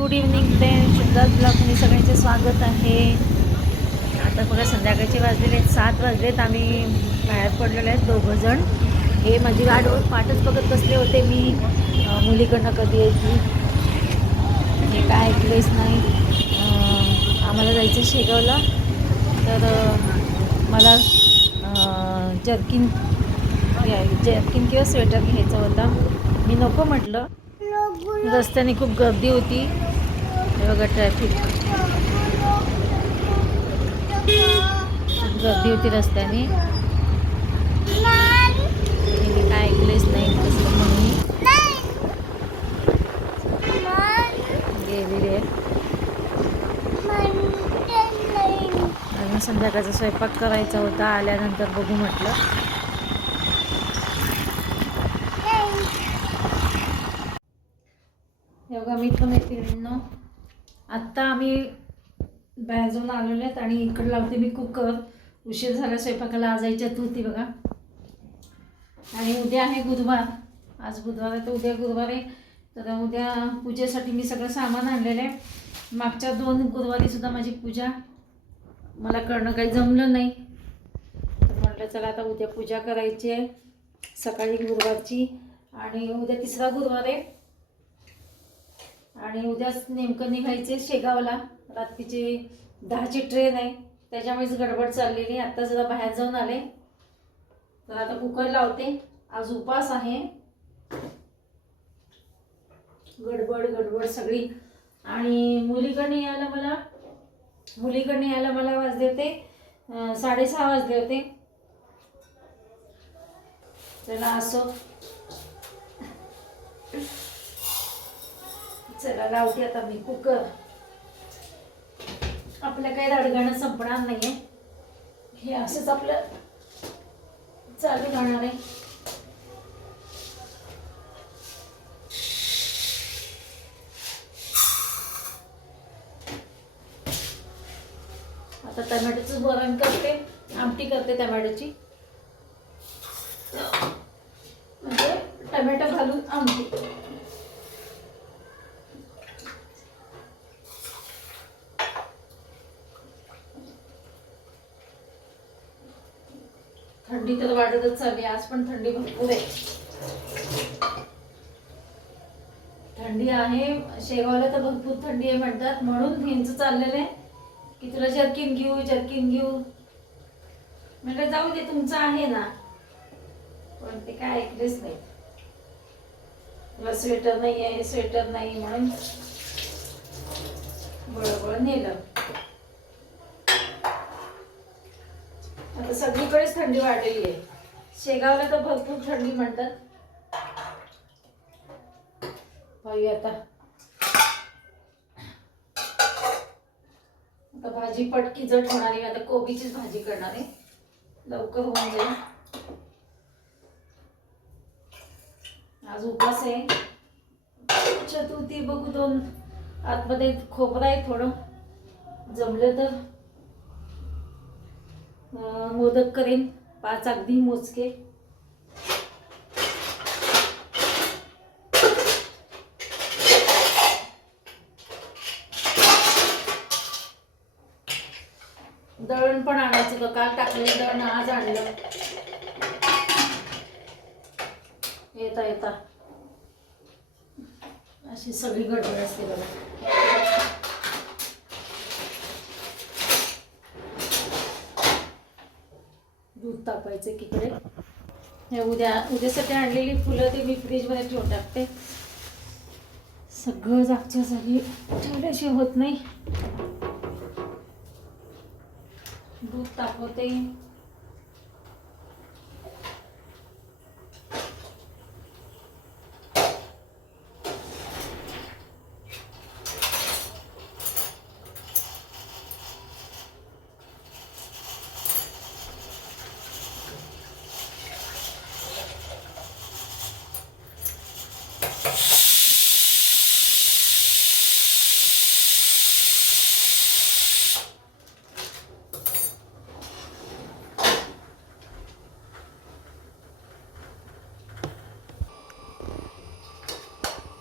Good evening friend शुद्धात ब्लॉगमध्ये सगळ्यांचे स्वागत आहे. आता बघा संध्याकाळचे वाजलेले आहेत सात वाजलेत आम्ही बाहेर पडलेले आहेत दोघंजण हे माझी वाट वाटच बघत बसले होते मी. मुलीकडनं कधी यायची? हे काय ऐकलेच नाही. आम्हाला जायचं शेगावला. तर मला जर्किन जर्किन किंवा स्वेटर घ्यायचा होता. मी नको म्हटलं. रस्त्याने खूप गर्दी होती. हे बघा ट्रॅफिक खूप गर्दी होती रस्त्याने. मी काय ऐकलेच नाही तसं म्हणून मी गेलेली आहे अजून संध्याकाळचा स्वयंपाक करायचा होता आल्यानंतर बघू म्हटलं. हे बघा मित्र मैत्रिणींनो आत्ता आम्ही बाहेर जाऊन आलेलो आहेत आणि इकडे लावते मी कुकर. उशीर झाला स्वयंपाकाला आज यायच्यात होती बघा. आणि उद्या आहे बुधवार. आज बुधवार आहे तर उद्या गुरुवार आहे. तर उद्या पूजेसाठी मी सगळं सामान आणलेलं आहे. मागच्या दोन गुरुवारीसुद्धा माझी पूजा. मला करणं काही जमलं नाही. तर म्हटलं चला आता उद्या पूजा करायची आहे सकाळी गुरुवारची. आणि उद्या तिसरा गुरुवार आहे. आणि उद्याच नेमकं निघायचे शेगावला. रात्रीची दहाची ट्रेन आहे. त्याच्यामुळेच गडबड चाललेली. आत्ता जरा बाहेर जाऊन आले. तर आता कुकर लावते. आज उपास आहे. गडबड गडबड सगळी. आणि मुलीकडनं यायला मला मुलीकडनं यायला मला वाजले होते साडेसहा वाजले होते. चला असो चला लावते आता मी कुकर. आपलं काही रडगाणं संपणार नाहीये. हे असंच आपलं चालू राहणार आहे. आता टमॅटोचं वरण करते आमटी करते टमॅटोची. म्हणजे टमॅटो घालून आमटी. थंडी तर वाढतच चालली आज पण थंडी भरपूर आहे. थंडी आहे शेगावला तर भरपूर थंडी आहे म्हणतात म्हणून हिंच चाललेलं. आहे की तुला जर्किन घेऊ जर्किन घेऊ. म्हटलं जाऊ दे तुमचं आहे ना. पण ते काय ऐकलेच नाही. तुला स्वेटर नाही आहे स्वेटर नाही म्हणून बळबळ नेलं. आता सगळीकडेच थंडी वाढलेली आहे. शेगावला तर भरपूर थंडी म्हणतात. पाहूया आता. आता भाजी पटकी जट होणार आहे. आता कोबीचीच भाजी करणार आहे. लवकर होऊन जाईल. आज उपास आहे. चतुर्थी बघू दोन. आतमध्ये खोबरं आहे थोडं. जमलं तर. मोदक करेन. पाच अगदी मोजके. दळण पण आणायचं होतं काल टाकलेलं दळण आज आणलं. येता येता. अशी सगळी गडबड असते बघा. दूध तापायचं एकीकडे हे उद्या उद्यासाठी आणलेली फुलं ते मी फ्रीजमध्ये ठेवून टाकते. सगळं जागच्या जागी ठेवल्याशिवाय होत नाही. दूध तापवते.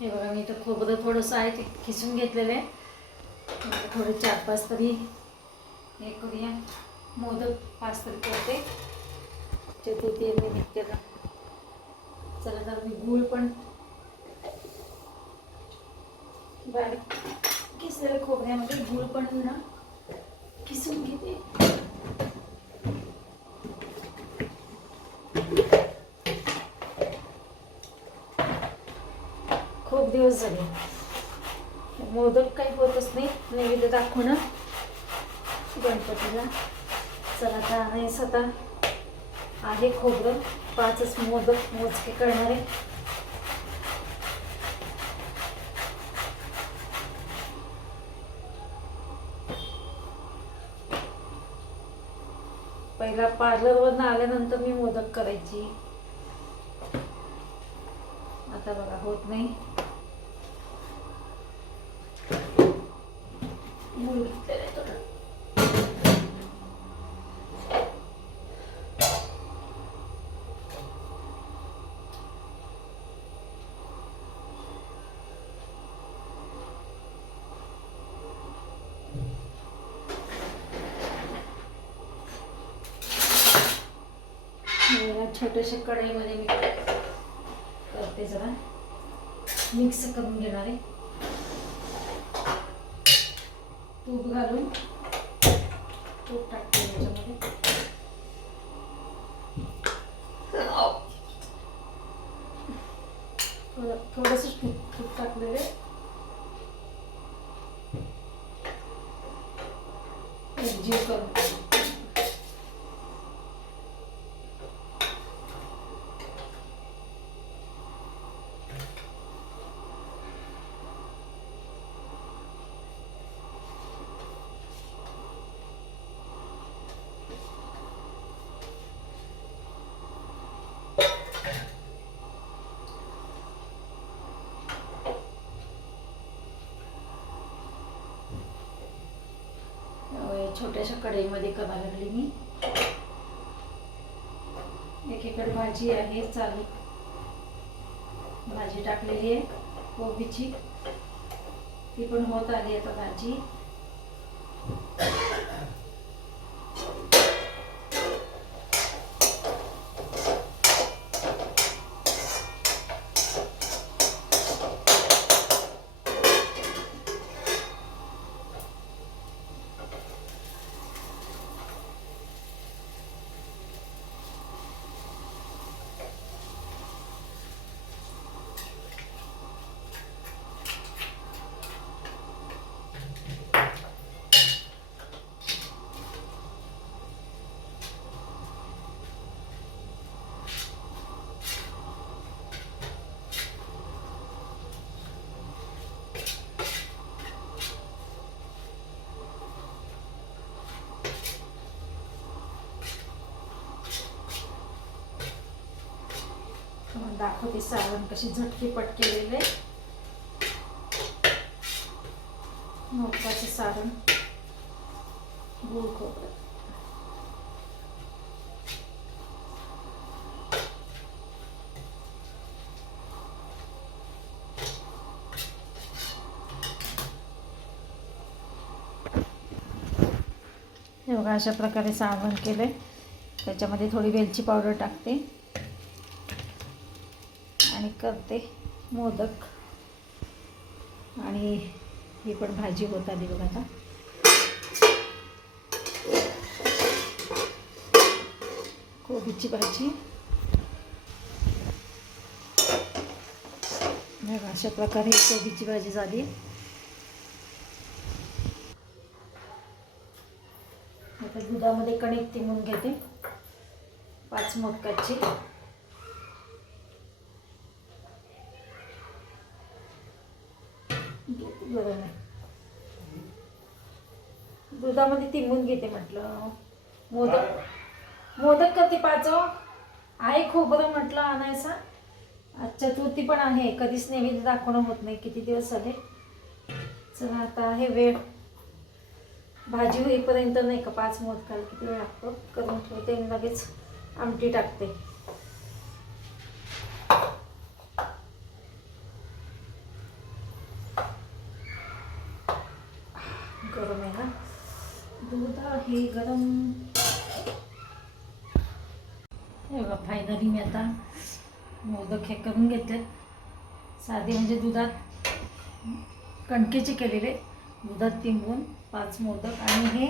ते बघा मी इथं खोबरं थोडंसं आहे ते किसून घेतलेलं आहे. थोडं चार पाच तरी हे करूया. मोदक पाच तरी करते. चतुर्थी चला तर मी गूळ पण बारीक खिसलेल्या खोबऱ्यामध्ये गूळ पण ना किसून घेते खूप दिवस झाले. मोदक काही होतच नाही. नैवेद्य दाखवणं गणपतीला. चला आता नाही आता आहे खोबरं. पाचच मोदक मोजके करणारे. पहिला पार्लरवरनं आल्यानंतर मी मोदक करायची. आता बघा होत नाही. मूळ घेतलेलं आहे थोडं छोट्याशा कढईमध्ये मी करते जरा. मिक्स करून घेणार आहे. तूप घालून तूप टाकते याच्यामध्ये थोडं थोडंसं तूप तूप टाकलेलं आहे एकजीव करून या छोट्याशा कढईमध्ये करायला लागली मी. एकीकडे भाजी आहे चालू. भाजी टाकलेली आहे कोबीची. ती पण होत आली आता भाजी. दाखवते सारण कशी झटकी पट केलेले मोदकाचे सारण गूळ खोबरं. हे बघा अशा प्रकारे सावण केलं त्याच्यामध्ये थोडी वेलची पावडर टाकते. आणि करते मोदक. आणि ही पण भाजी होत आली बघा आता. कोबीची भाजी. बघा, अशा प्रकारे कोबीची भाजी झाली. आता दुधामध्ये कणिक तिमून घेते. पाच मोदकाची दूध गरम आहे दुधामध्ये तिंबून घेते म्हटलं. मोदक. मोदक करते पाचो आहे खोबरं म्हटलं आणायचा. आज चतुर्थी पण आहे. कधीच नैवेद्य दाखवणं होत नाही. किती दिवस झाले? चला आता आहे वेळ. भाजी होईपर्यंत नाही का पाच मोदकाला किती वेळ लागतो? करून ठेवते लगेच आमटी टाकते. दूध गरम. हे बघा फायनली मी आता मोदक हे करून घेतले साधे म्हणजे दुधात कणकेचे केलेले. दुधात तिंबून पाच मोदक आणि हे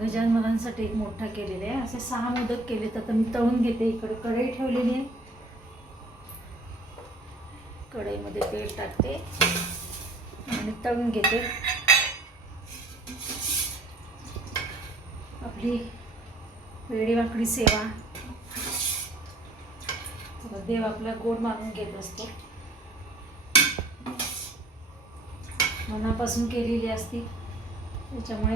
गजाननांसाठी एक मोठा केलेला आहे. असे सहा मोदक केले तर आता मी तळून घेते. इकडे कढई ठेवलेली आहे. कढईमध्ये तेल टाकते आणि तळून घेते. आपली वेडीवाकडी सेवा. देव आपला गोड मानून घेत असतो. मनापासून केलेली असती. त्याच्यामुळे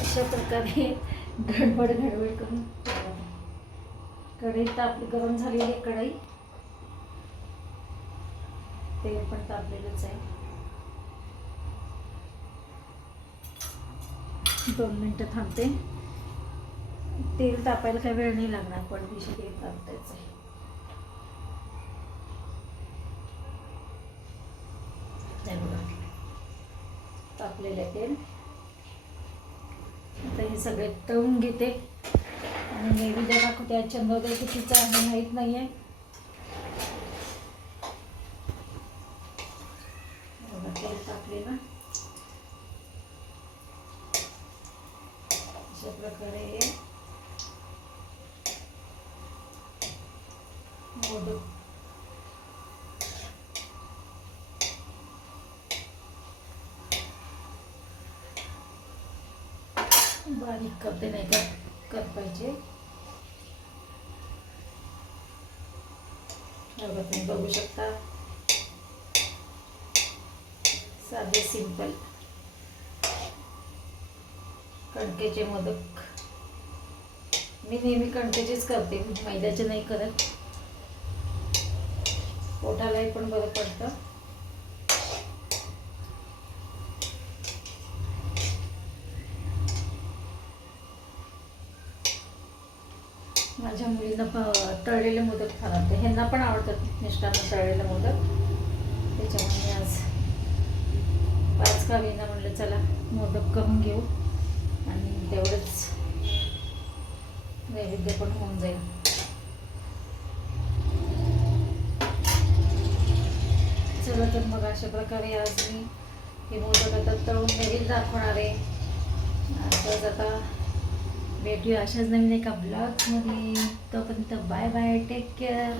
अशा प्रकारे गडबड गडबड करून कढई ताप गरम झालेली आहे कढई. ते पण तापलेलंच आहे. दोन मिनटं थांबते. तेल तापायला काही वेळ नाही लागणार पण विषय तेल तापतायचं आहे. तापलेलं आहे तेल. आता हे सगळे तळून घेते. आणि नैवेद्य दाखवते आज चंद्रोदय कितीचा आहे माहीत नाही आहे बघा, तेल तापलेलं अशा प्रकारे हे मोदक बारीक करते नाही का? कर पाहिजे. बघा तुम्ही बघू शकता. साधे सिंपल कणकेचे मोदक. मी नेहमी कणकेचेच करते मैद्याचे नाही करत. पोटालाही पण बरं पडतं. माझ्या तळलेले मोदक फार आवडते ह्यांना पण आवडतात मिष्टांना तळलेले मोदक. त्याच्यामुळे मी आज पाच गावींना म्हणलं चला मोदक करून घेऊ. आणि तेवढंच नैवेद्य पण होऊन जाईल. चला तर मग अशा प्रकारे आज मी हे मोदक आता तळून नवीन दाखवणार आहे. आता भेटूया. अशाच नवीन एका ब्लॉगमध्ये तोपर्यंत बाय बाय टेक केअर